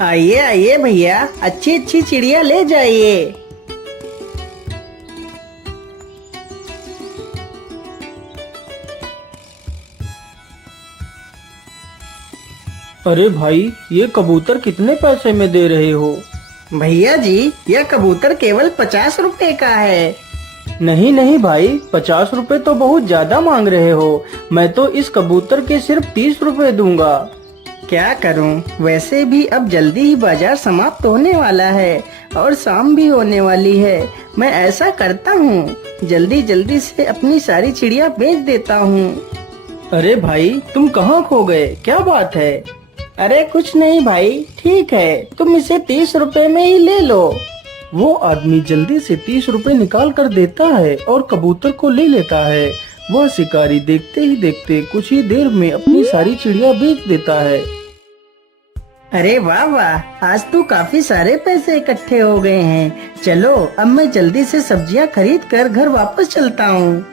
आइए आइए भैया, अच्छी अच्छी चिड़िया ले जाइए। अरे भाई, ये कबूतर कितने पैसे में दे रहे हो? भैया जी, यह कबूतर केवल 50 रुपए का है। नहीं नहीं भाई, 50 रुपए तो बहुत ज्यादा मांग रहे हो। मैं तो इस कबूतर के सिर्फ 30 रुपए दूंगा। क्या करूं, वैसे भी अब जल्दी ही बाजार समाप्त होने वाला है और शाम भी होने वाली है। मैं ऐसा करता हूँ, जल्दी जल्दी से अपनी सारी चिड़िया बेच देता हूँ। अरे भाई, तुम कहाँ खो गए? क्या बात है? अरे कुछ नहीं भाई, ठीक है, तुम इसे 30 रुपए में ही ले लो। वो आदमी जल्दी से 30 रुपए निकाल कर देता है और कबूतर को ले लेता है। वह शिकारी देखते ही देखते कुछ ही देर में अपनी सारी चिड़िया बेच देता है। अरे वाह वाह, आज तो काफी सारे पैसे इकट्ठे हो गए हैं। चलो अब मैं जल्दी से सब्जियां खरीद कर घर वापस चलता हूँ।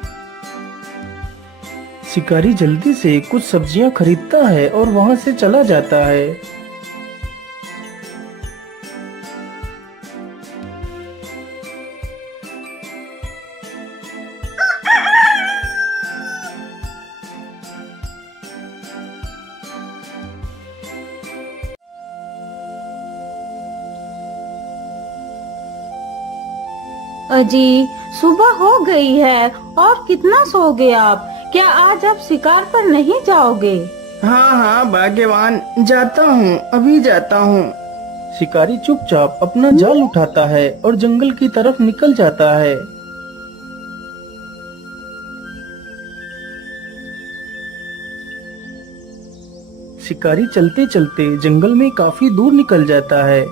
शिकारी जल्दी से कुछ सब्जियां खरीदता है और वहां से चला जाता है। अजी, सुबह हो गई है और कितना सोओगे आप? क्या आज आप शिकार पर नहीं जाओगे? हाँ हाँ भाग्यवान, जाता हूँ, अभी जाता हूँ। शिकारी चुपचाप अपना जाल उठाता है और जंगल की तरफ निकल जाता है। शिकारी चलते चलते जंगल में काफी दूर निकल जाता है।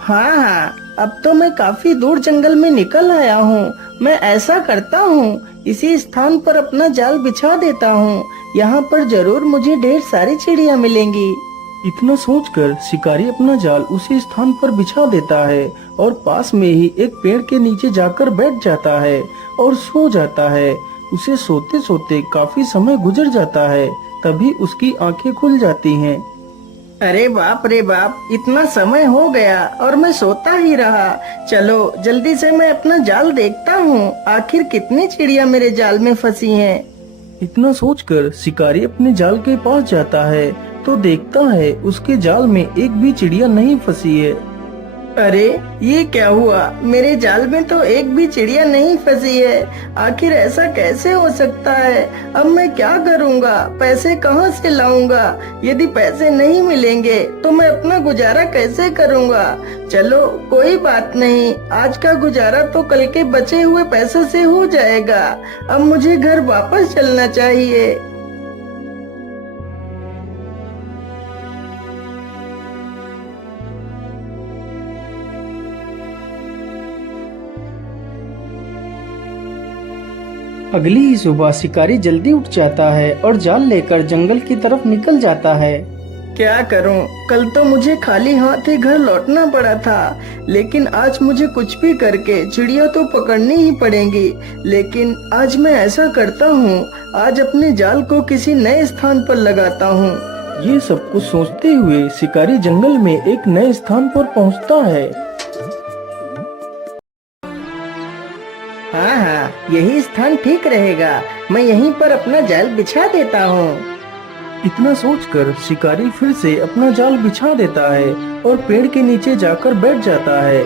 हाँ हाँ, अब तो मैं काफी दूर जंगल में निकल आया हूँ। मैं ऐसा करता हूँ, इसी स्थान पर अपना जाल बिछा देता हूँ। यहाँ पर जरूर मुझे ढेर सारी चिड़िया मिलेंगी। इतना सोचकर शिकारी अपना जाल उसी स्थान पर बिछा देता है और पास में ही एक पेड़ के नीचे जाकर बैठ जाता है और सो जाता है। उसे सोते सोते काफी समय गुजर जाता है, तभी उसकी आंखें खुल जाती हैं। अरे बाप रे बाप, इतना समय हो गया और मैं सोता ही रहा। चलो जल्दी से मैं अपना जाल देखता हूँ, आखिर कितनी चिड़िया मेरे जाल में फंसी हैं। इतना सोचकर शिकारी अपने जाल के पास जाता है तो देखता है उसके जाल में एक भी चिड़िया नहीं फंसी है। अरे ये क्या हुआ, मेरे जाल में तो एक भी चिड़िया नहीं फंसी है। आखिर ऐसा कैसे हो सकता है? अब मैं क्या करूँगा, पैसे कहाँ से लाऊंगा? यदि पैसे नहीं मिलेंगे तो मैं अपना गुजारा कैसे करूँगा? चलो कोई बात नहीं, आज का गुजारा तो कल के बचे हुए पैसों से हो जाएगा। अब मुझे घर वापस चलना चाहिए। अगली ही सुबह शिकारी जल्दी उठ जाता है और जाल लेकर जंगल की तरफ निकल जाता है। क्या करूं, कल तो मुझे खाली हाथ ही घर लौटना पड़ा था, लेकिन आज मुझे कुछ भी करके चिड़िया तो पकड़नी ही पड़ेंगी। लेकिन आज मैं ऐसा करता हूं, आज अपने जाल को किसी नए स्थान पर लगाता हूं। ये सब कुछ सोचते हुए शिकारी जंगल में एक नए स्थान पर पहुंचता है। हाँ हाँ, यही स्थान ठीक रहेगा। मैं यहीं पर अपना जाल बिछा देता हूँ। इतना सोचकर शिकारी फिर से अपना जाल बिछा देता है और पेड़ के नीचे जाकर बैठ जाता है।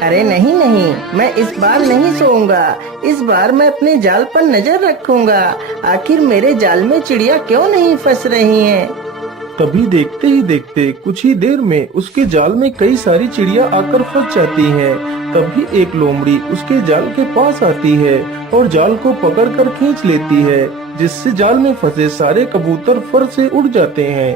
अरे नहीं नहीं, मैं इस बार नहीं सोऊंगा। इस बार मैं अपने जाल पर नजर रखूंगा, आखिर मेरे जाल में चिड़िया क्यों नहीं फंस रही हैं। तभी देखते ही देखते कुछ ही देर में उसके जाल में कई सारी चिड़िया आकर फंस जाती हैं। तभी एक लोमड़ी उसके जाल के पास आती है और जाल को पकड़कर खींच लेती है, जिससे जाल में फंसे सारे कबूतर फर से उड़ जाते हैं।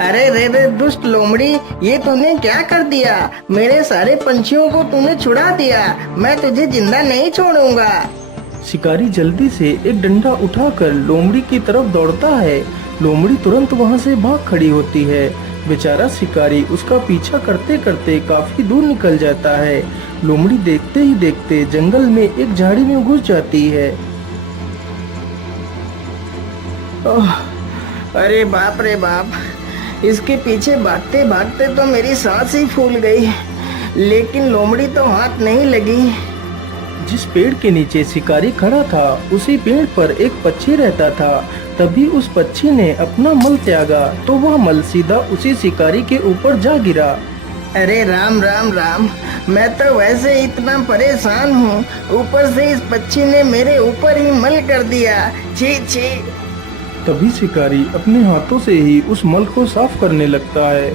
अरे रे रे दुष्ट लोमड़ी, ये तूने क्या कर दिया? मेरे सारे पंछियों को तूने छुड़ा दिया। मैं तुझे जिंदा नहीं छोड़ूंगा। शिकारी जल्दी से एक डंडा उठाकर लोमड़ी की तरफ दौड़ता है। लोमड़ी तुरंत वहां से भाग खड़ी होती है। बेचारा शिकारी उसका पीछा करते करते काफी दूर निकल जाता है। लोमड़ी देखते ही देखते जंगल में एक झाड़ी में घुस जाती है। अरे बाप रे बाप, इसके पीछे भागते भागते तो मेरी सांस ही फूल गई, लेकिन लोमड़ी तो हाथ नहीं लगी। जिस पेड़ के नीचे शिकारी खड़ा था उसी पेड़ पर एक पक्षी रहता था। तभी उस पक्षी ने अपना मल त्यागा तो वह मल सीधा उसी शिकारी के ऊपर जा गिरा। अरे राम राम राम, मैं तो वैसे इतना परेशान हूँ, ऊपर से इस पक्षी ने मेरे ऊपर ही मल कर दिया। छी छी। तभी शिकारी अपने हाथों से ही उस मल को साफ करने लगता है।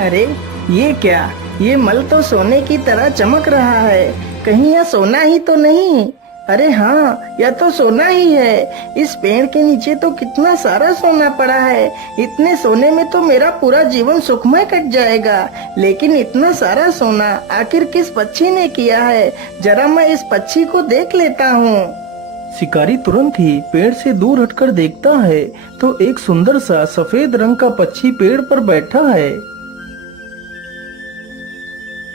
अरे ये क्या, ये मल तो सोने की तरह चमक रहा है, कहीं यह सोना ही तो नहीं? अरे हाँ, यह तो सोना ही है। इस पेड़ के नीचे तो कितना सारा सोना पड़ा है, इतने सोने में तो मेरा पूरा जीवन सुखमय कट जाएगा। लेकिन इतना सारा सोना आखिर किस पक्षी ने किया है? जरा मैं इस पक्षी को देख लेता हूँ। शिकारी तुरंत ही पेड़ से दूर हटकर देखता है तो एक सुंदर सा सफेद रंग का पक्षी पेड़ पर बैठा है।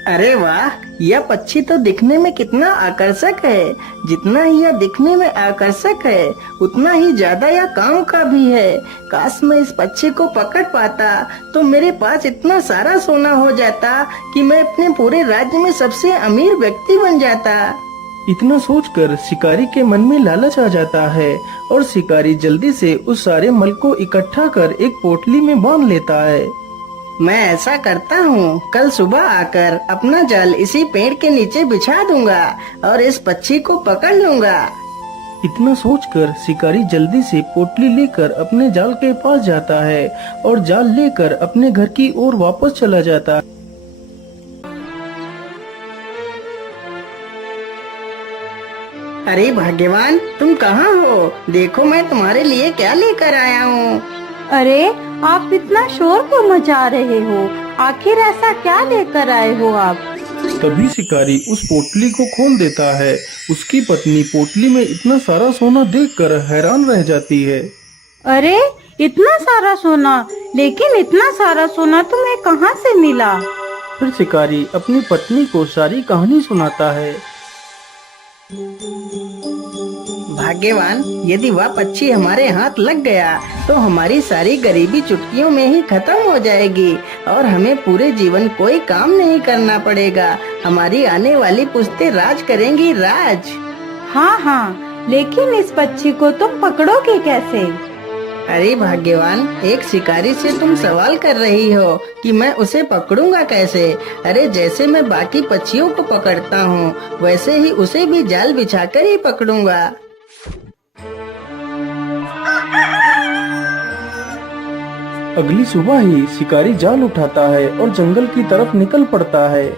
अरे वाह, यह पक्षी तो दिखने में कितना आकर्षक है। जितना ही यह दिखने में आकर्षक है उतना ही ज्यादा यह काम का भी है। काश मैं इस पक्षी को पकड़ पाता तो मेरे पास इतना सारा सोना हो जाता कि मैं अपने पूरे राज्य में सबसे अमीर व्यक्ति बन जाता। इतना सोचकर शिकारी के मन में लालच आ जाता है और शिकारी जल्दी से उस सारे मल को इकट्ठा कर एक पोटली में बांध लेता है। मैं ऐसा करता हूँ, कल सुबह आकर अपना जाल इसी पेड़ के नीचे बिछा दूंगा और इस पक्षी को पकड़ लूंगा। इतना सोचकर शिकारी जल्दी से पोटली लेकर अपने जाल के पास जाता है और जाल लेकर अपने घर की ओर वापस चला जाता है। अरे भाग्यवान, तुम कहाँ हो? देखो मैं तुम्हारे लिए क्या लेकर आया हूँ। अरे आप इतना शोर क्यों मचा रहे हो? आखिर ऐसा क्या लेकर आए हो आप? तभी शिकारी उस पोटली को खोल देता है। उसकी पत्नी पोटली में इतना सारा सोना देखकर हैरान रह जाती है। अरे इतना सारा सोना, लेकिन इतना सारा सोना तुम्हें कहाँ से मिला? फिर शिकारी अपनी पत्नी को सारी कहानी सुनाता है। भाग्यवान, यदि वह पक्षी हमारे हाथ लग गया तो हमारी सारी गरीबी चुटकियों में ही खत्म हो जाएगी और हमें पूरे जीवन कोई काम नहीं करना पड़ेगा। हमारी आने वाली पुश्तें राज करेंगी, राज। हाँ हाँ, लेकिन इस पक्षी को तुम पकड़ोगे कैसे? अरे भाग्यवान, एक शिकारी से तुम सवाल कर रही हो कि मैं उसे पकड़ूंगा कैसे? अरे जैसे मैं बाकी पक्षियों को पकड़ता हूँ वैसे ही उसे भी जाल बिछाकर ही पकड़ूंगा। अगली सुबह ही शिकारी जाल उठाता है और जंगल की तरफ निकल पड़ता है।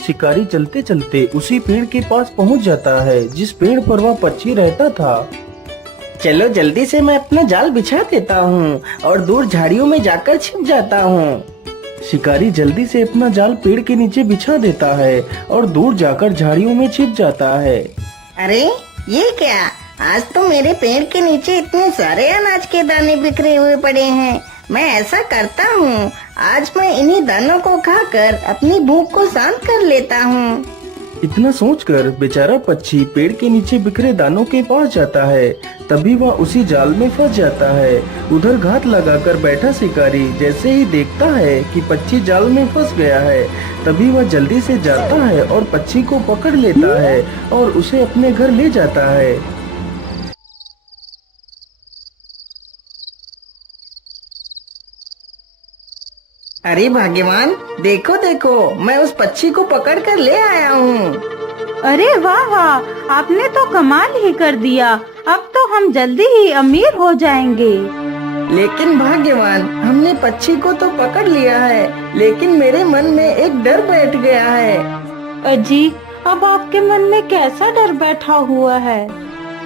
शिकारी चलते चलते उसी पेड़ के पास पहुंच जाता है जिस पेड़ पर वह पक्षी रहता था। चलो जल्दी से मैं अपना जाल बिछा देता हूँ और दूर झाड़ियों में जाकर छिप जाता हूँ। शिकारी जल्दी से अपना जाल पेड़ के नीचे बिछा देता है और दूर जाकर झाड़ियों में छिप जाता है। अरे ये क्या, आज तो मेरे पेड़ के नीचे इतने सारे अनाज के दाने बिखरे हुए पड़े हैं। मैं ऐसा करता हूँ, आज मैं इन्हीं दानों को खाकर अपनी भूख को शांत कर लेता हूँ। इतना सोचकर बेचारा पक्षी पेड़ के नीचे बिखरे दानों के पास जाता है। तभी वह उसी जाल में फंस जाता है। उधर घात लगाकर बैठा शिकारी जैसे ही देखता है कि पक्षी जाल में फंस गया है, तभी वह जल्दी से जाता है और पक्षी को पकड़ लेता है और उसे अपने घर ले जाता है। अरे भाग्यवान, देखो देखो, मैं उस पक्षी को पकड़ कर ले आया हूँ। अरे वाह वाह, आपने तो कमाल ही कर दिया। अब तो हम जल्दी ही अमीर हो जाएंगे। लेकिन भाग्यवान, हमने पक्षी को तो पकड़ लिया है, लेकिन मेरे मन में एक डर बैठ गया है। अजी, अब आपके मन में कैसा डर बैठा हुआ है?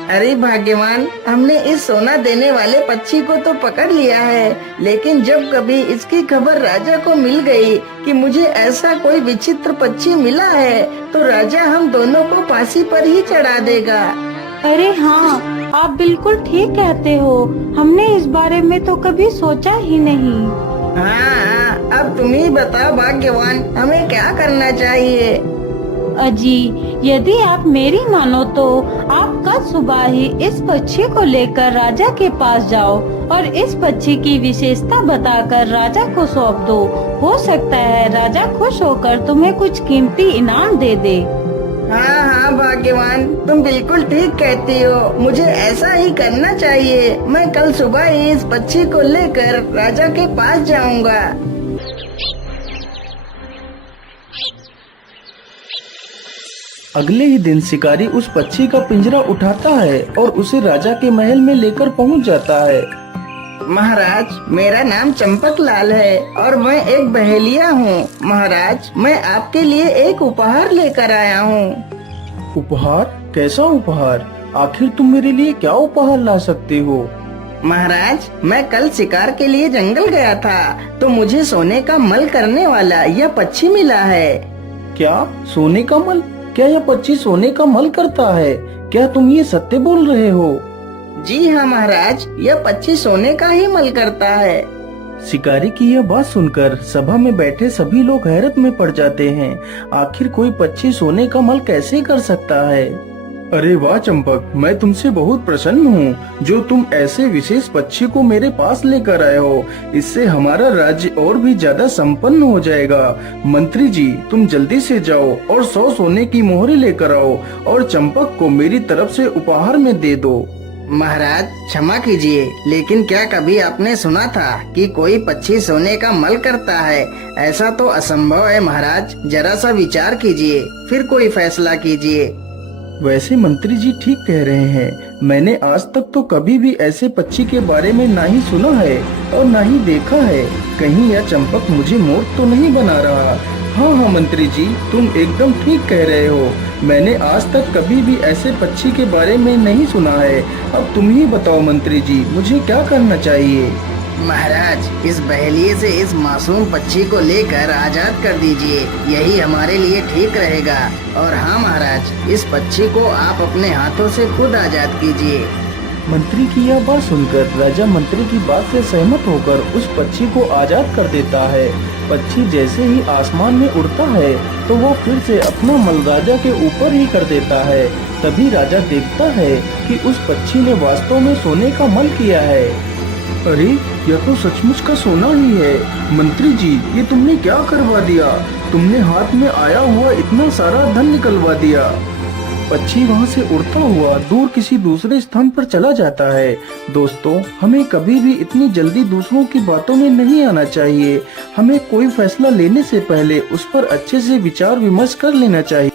अरे भाग्यवान, हमने इस सोना देने वाले पक्षी को तो पकड़ लिया है, लेकिन जब कभी इसकी खबर राजा को मिल गई कि मुझे ऐसा कोई विचित्र पक्षी मिला है, तो राजा हम दोनों को फांसी पर ही चढ़ा देगा। अरे हाँ, आप बिल्कुल ठीक कहते हो। हमने इस बारे में तो कभी सोचा ही नहीं। हाँ, अब तुम ही बताओ भाग्यवान, हमें क्या करना चाहिए? अजी, यदि आप मेरी मानो तो आप कल सुबह ही इस पक्षी को लेकर राजा के पास जाओ और इस पक्षी की विशेषता बताकर राजा को सौंप दो। हो सकता है राजा खुश होकर तुम्हें कुछ कीमती इनाम दे दे। हाँ हाँ भाग्यवान, तुम बिल्कुल ठीक कहती हो। मुझे ऐसा ही करना चाहिए। मैं कल सुबह ही इस पक्षी को लेकर राजा के पास जाऊंगा। अगले ही दिन शिकारी उस पक्षी का पिंजरा उठाता है और उसे राजा के महल में लेकर पहुंच जाता है। महाराज, मेरा नाम चंपक लाल है और मैं एक बहेलिया हूँ। महाराज, मैं आपके लिए एक उपहार लेकर आया हूँ। उपहार? कैसा उपहार? आखिर तुम मेरे लिए क्या उपहार ला सकते हो? महाराज, मैं कल शिकार के लिए जंगल गया था तो मुझे सोने का मल करने वाला यह पक्षी मिला है। क्या? सोने का मल? क्या यह पक्षी सोने का मल करता है? क्या तुम ये सत्य बोल रहे हो? जी हाँ महाराज, यह पक्षी सोने का ही मल करता है। शिकारी की यह बात सुनकर सभा में बैठे सभी लोग हैरत में पड़ जाते हैं। आखिर कोई पक्षी सोने का मल कैसे कर सकता है? अरे वाह चंपक, मैं तुमसे बहुत प्रसन्न हूँ जो तुम ऐसे विशेष पक्षी को मेरे पास लेकर आए हो। इससे हमारा राज्य और भी ज्यादा संपन्न हो जाएगा। मंत्री जी, तुम जल्दी से जाओ और 100 सोने की मोहरें लेकर आओ और चंपक को मेरी तरफ से उपहार में दे दो। महाराज क्षमा कीजिए, लेकिन क्या कभी आपने सुना था कि कोई पक्षी सोने का मल करता है? ऐसा तो असंभव है महाराज। जरा सा विचार कीजिए, फिर कोई फैसला कीजिए। वैसे मंत्री जी ठीक कह रहे हैं। मैंने आज तक तो कभी भी ऐसे पक्षी के बारे में ना ही सुना है और ना ही देखा है। कहीं यह चंपक मुझे मूर्ख तो नहीं बना रहा? हाँ मंत्री जी, तुम एकदम ठीक कह रहे हो। मैंने आज तक कभी भी ऐसे पक्षी के बारे में नहीं सुना है। अब तुम ही बताओ मंत्री जी, मुझे क्या करना चाहिए? महाराज, इस बहेलिए से इस मासूम पक्षी को लेकर आजाद कर दीजिए। यही हमारे लिए ठीक रहेगा। और हाँ महाराज, इस पक्षी को आप अपने हाथों से खुद आजाद कीजिए। मंत्री की यह बात सुनकर राजा मंत्री की बात से सहमत होकर उस पक्षी को आजाद कर देता है। पक्षी जैसे ही आसमान में उड़ता है तो वो फिर से अपना मल राजा के ऊपर ही कर देता है। तभी राजा देखता है कि उस पक्षी ने वास्तव में सोने का मल किया है। अरे, यह तो सचमुच का सोना ही है। मंत्री जी, ये तुमने क्या करवा दिया? तुमने हाथ में आया हुआ इतना सारा धन निकलवा दिया। पक्षी वहाँ से उड़ता हुआ दूर किसी दूसरे स्थान पर चला जाता है। दोस्तों, हमें कभी भी इतनी जल्दी दूसरों की बातों में नहीं आना चाहिए। हमें कोई फैसला लेने से पहले उस पर अच्छे से विचार विमर्श कर लेना चाहिए।